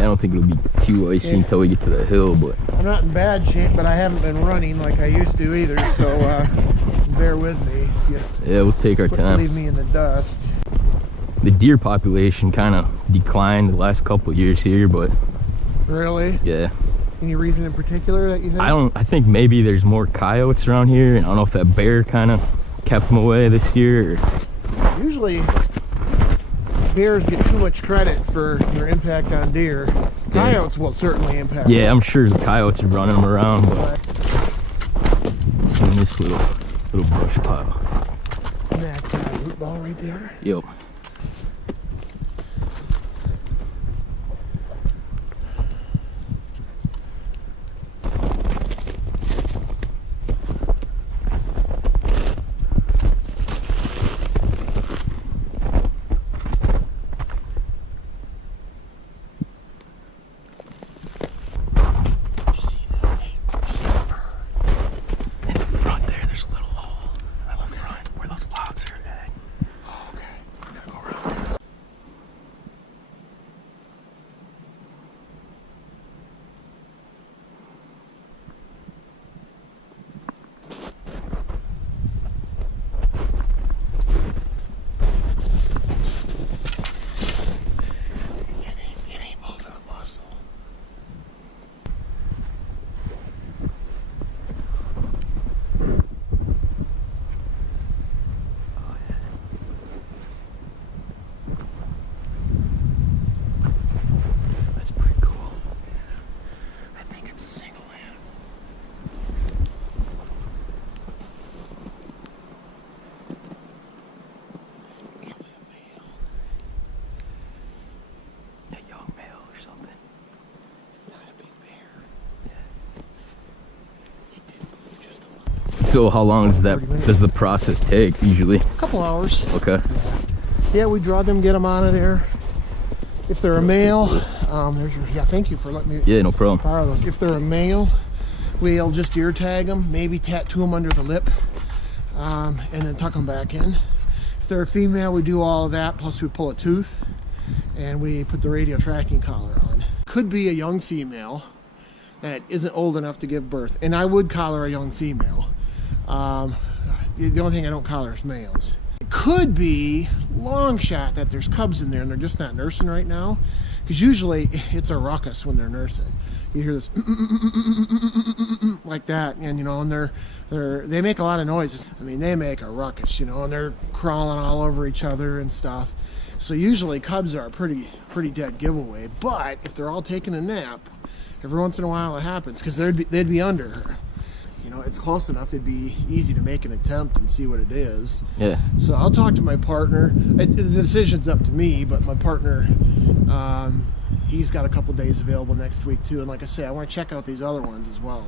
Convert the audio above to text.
Yeah, I don't think it'll be too icy until we get to the hill, but I'm not in bad shape, but I haven't been running like I used to either, so bear with me. Yeah, we'll take our time. Leave me in the dust. The deer population kind of declined the last couple of years here, but really, yeah. Any reason in particular that you think? I think maybe there's more coyotes around here, and I don't know if that bear kind of kept them away this year. Usually bears get too much credit for their impact on deer. Coyotes will certainly impact them. Yeah, I'm sure the coyotes are running them around, but it's in this little brush pile. And that root ball right there? Yep. So how long does the process take usually? A couple hours. Okay. Yeah, we draw them, get them out of there. If they're a male, thank you for letting me. Yeah, no problem. Borrow those. If they're a male, we'll just ear tag them, maybe tattoo them under the lip, and then tuck them back in. If they're a female, we do all of that, plus we pull a tooth, and we put the radio tracking collar on. Could be a young female that isn't old enough to give birth, and I would collar a young female. The only thing I don't collar is males. It could be long shot that there's cubs in there and they're just not nursing right now, because usually it's a ruckus when they're nursing. You hear this like that, and you know, and they make a lot of noises. I mean, they make a ruckus, you know, and they're crawling all over each other and stuff. So usually cubs are a pretty dead giveaway. But if they're all taking a nap, every once in a while it happens, because they'd be under her. You know, it's close enough, it'd be easy to make an attempt and see what it is. Yeah. So I'll talk to my partner. The decision's up to me, but my partner, he's got a couple days available next week too. And like I say, I want to check out these other ones as well.